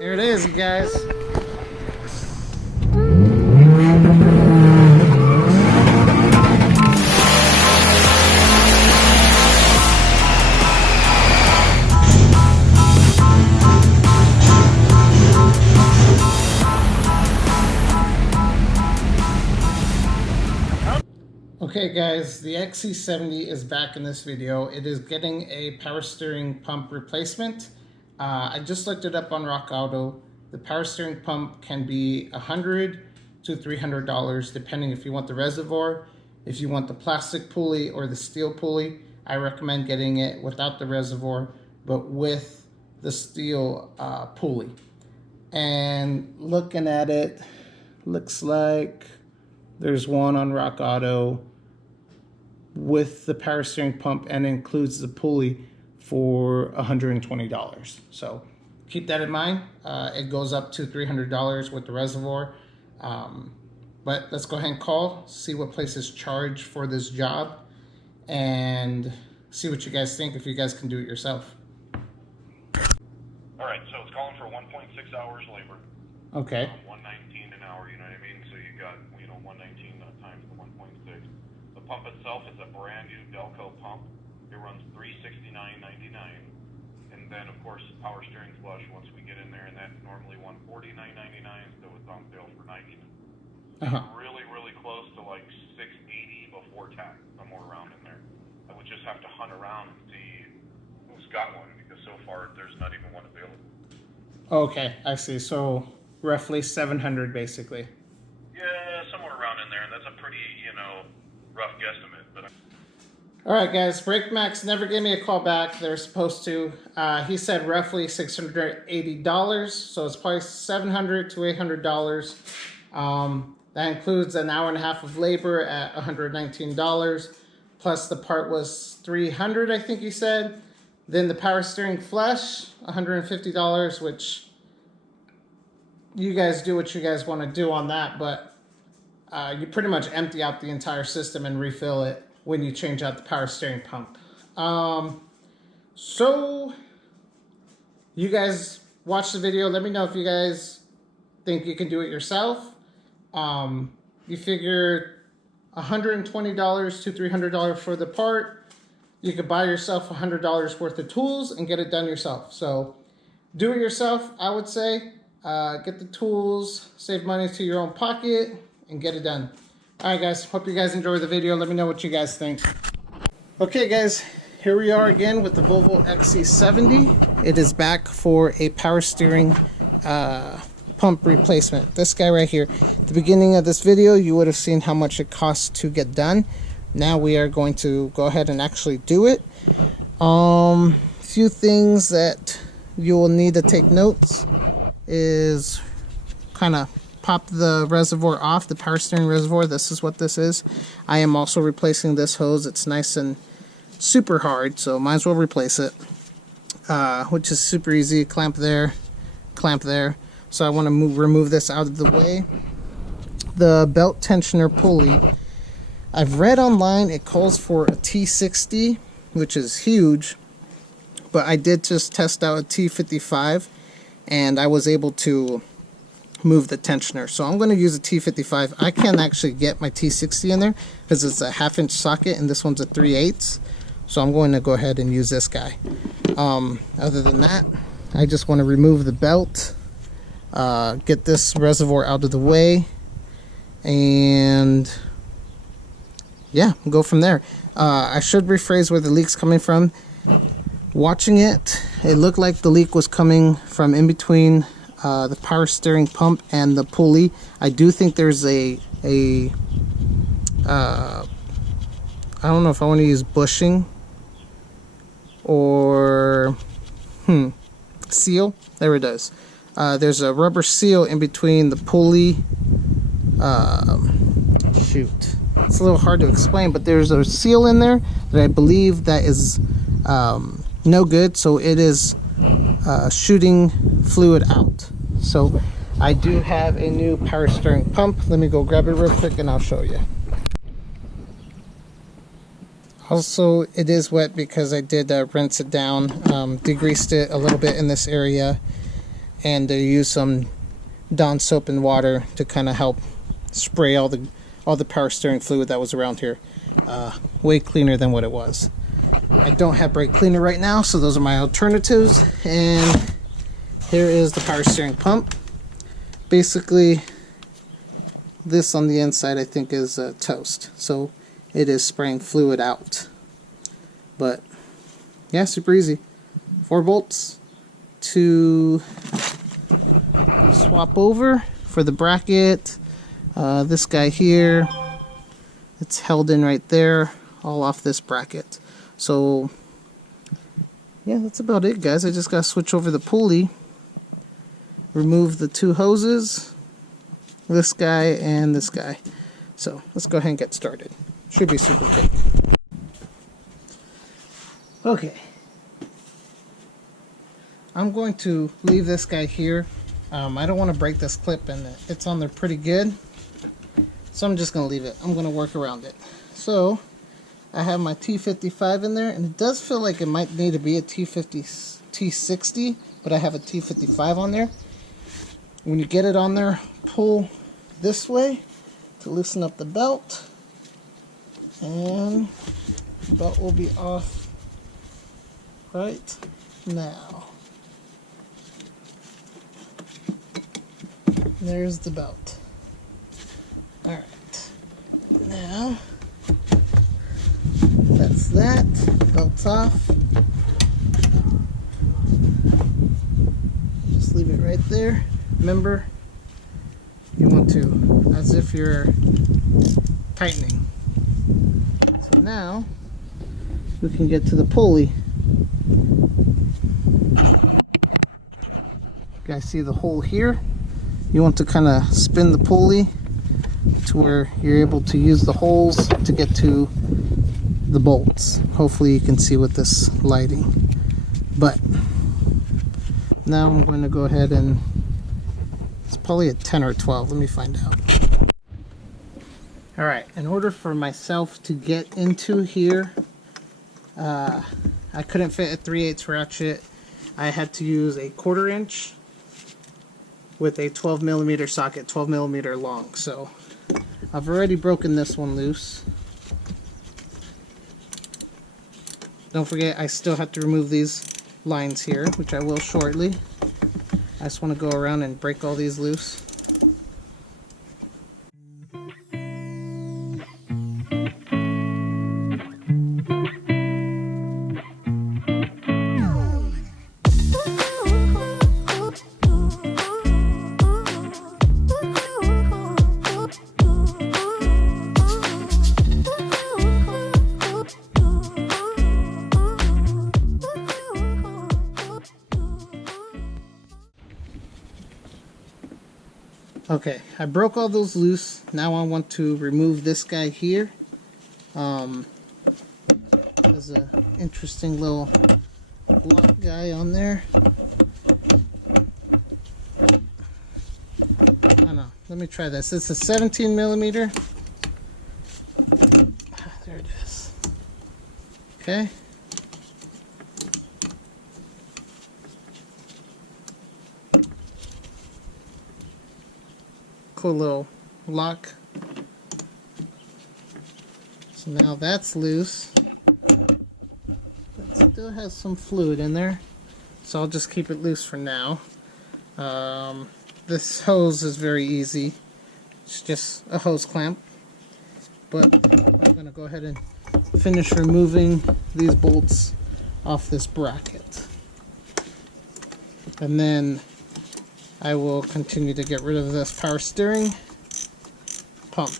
Here it is, guys. Okay guys, the Xc70 is back in this video. It is getting a power steering pump replacement. I just looked it up on Rock Auto. The power steering pump can be $100 to $300 depending if you want the reservoir, if you want the plastic pulley or the steel pulley. I recommend getting it without the reservoir but with the steel pulley. And looking at it, looks like there's one on Rock Auto with the power steering pump and includes the pulley for $120. So keep that in mind. It goes up to $300 with the reservoir. But let's go ahead and call, see what places charge for this job, and see what you guys think, if you guys can do it yourself. All right, so it's calling for 1.6 hours labor. Okay. 119 an hour, you know what I mean? So you got, 119 times the 1.6. The pump itself is a brand new Delco pump. It runs $369.99. And then, of course, power steering flush once we get in there, and that's normally $149.99, so it's on sale for $99. Really, really close to like $680 before tax, somewhere around in there. I would just have to hunt around and see who's got one, because so far there's not even one available. Okay, I see. So roughly 700 basically. Yeah, somewhere around in there, and that's a pretty, rough guesstimate. But all right, guys, BrakeMax never gave me a call back. They're supposed to. He said roughly $680, so it's probably $700 to $800. That includes an hour and a half of labor at $119, plus the part was $300, I think he said. Then the power steering flush, $150, which you guys do what you guys want to do on that, but you pretty much empty out the entire system and refill it when you change out the power steering pump. So you guys watch the video. Let me know if you guys think you can do it yourself. You figure $120 to $300 for the part. You could buy yourself $100 worth of tools and get it done yourself. So do it yourself, I would say. Get the tools, save money to your own pocket, and get it done. All right, guys. Hope you guys enjoy the video. Let me know what you guys think. Okay, guys. Here we are again with the Volvo Xc70. It is back for a power steering pump replacement. This guy right here. At the beginning of this video, you would have seen how much it costs to get done. Now we are going to go ahead and actually do it. Few things that you will need to take notes is kind of pop the reservoir off, the power steering reservoir. This is what this is. I am also replacing this hose. It's nice and super hard, so might as well replace it, which is super easy. Clamp there, clamp there. So I want to remove this out of the way. The belt tensioner pulley, I've read online it calls for a T60, which is huge, but I did just test out a T55 and I was able to move the tensioner. So I'm going to use a T55. I can't actually get my T60 in there because it's a 1/2-inch socket and this one's a 3/8. So I'm going to go ahead and use this guy. Other than that, I just want to remove the belt, get this reservoir out of the way, and yeah, go from there. I should rephrase where the leak's coming from. Watching it, it looked like the leak was coming from in between the power steering pump and the pulley. I do think there's I don't know if I want to use bushing or seal. There it is. There's a rubber seal in between the pulley. Shoot, it's a little hard to explain, but there's a seal in there that I believe that is no good, so it is shooting fluid out. So I do have a new power steering pump. Let me go grab it real quick and I'll show you. Also, it is wet because I did rinse it down, degreased it a little bit in this area, and used some Dawn soap and water to kind of help spray all the power steering fluid that was around here. Way cleaner than what it was. I don't have brake cleaner right now, so those are my alternatives. And here is the power steering pump. Basically, this on the inside I think is toast, so it is spraying fluid out. But yeah, super easy. 4 bolts to swap over for the bracket. This guy here, it's held in right there, all off this bracket. So yeah, that's about it, guys. I just gotta switch over the pulley, remove the 2 hoses, this guy and this guy. So let's go ahead and get started. Should be super quick. Okay, I'm going to leave this guy here. I don't want to break this clip, and it's on there pretty good, so I'm just going to leave it. I'm going to work around it. So I have my T55 in there, and it does feel like it might need to be a T60, but I have a T55 on there. When you get it on there, pull this way to loosen up the belt, and the belt will be off right now. There's the belt. Alright, now that's that. Belt's off. Just leave it right there. Remember, you want to, as if you're tightening. So now we can get to the pulley. You guys see the hole here? You want to kind of spin the pulley to where you're able to use the holes to get to the bolts. Hopefully you can see with this lighting. But now I'm going to go ahead and, it's probably a 10 or 12. Let me find out. Alright, in order for myself to get into here, I couldn't fit a 3/8 ratchet. I had to use a 1/4 inch with a 12mm socket, 12mm long. So I've already broken this one loose. Don't forget, I still have to remove these lines here, which I will shortly. I just want to go around and break all these loose. Okay, I broke all those loose. Now I want to remove this guy here. There's an interesting little lock guy on there. Oh no, let me try this. It's a 17mm. There it is. Okay. Cool little lock. So now that's loose. It still has some fluid in there, so I'll just keep it loose for now. This hose is very easy. It's just a hose clamp. But I'm going to go ahead and finish removing these bolts off this bracket. And then I will continue to get rid of this power steering pump.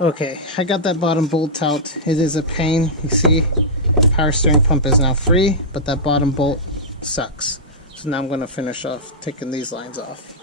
Okay, I got that bottom bolt out. It is a pain. You see, power steering pump is now free, but that bottom bolt sucks. So now I'm going to finish off taking these lines off.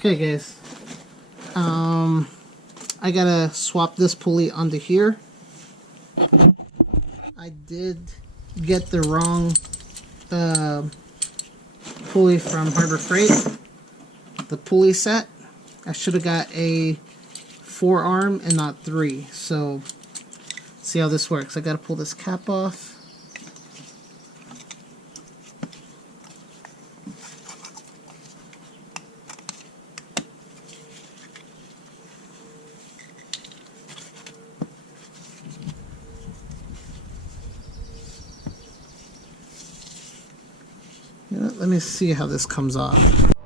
Okay guys, I gotta swap this pulley onto here. I did get the wrong pulley from Harbor Freight, the pulley set. I should have got a 4-arm and not 3. So see how this works. I gotta pull this cap off. Let me see how this comes off.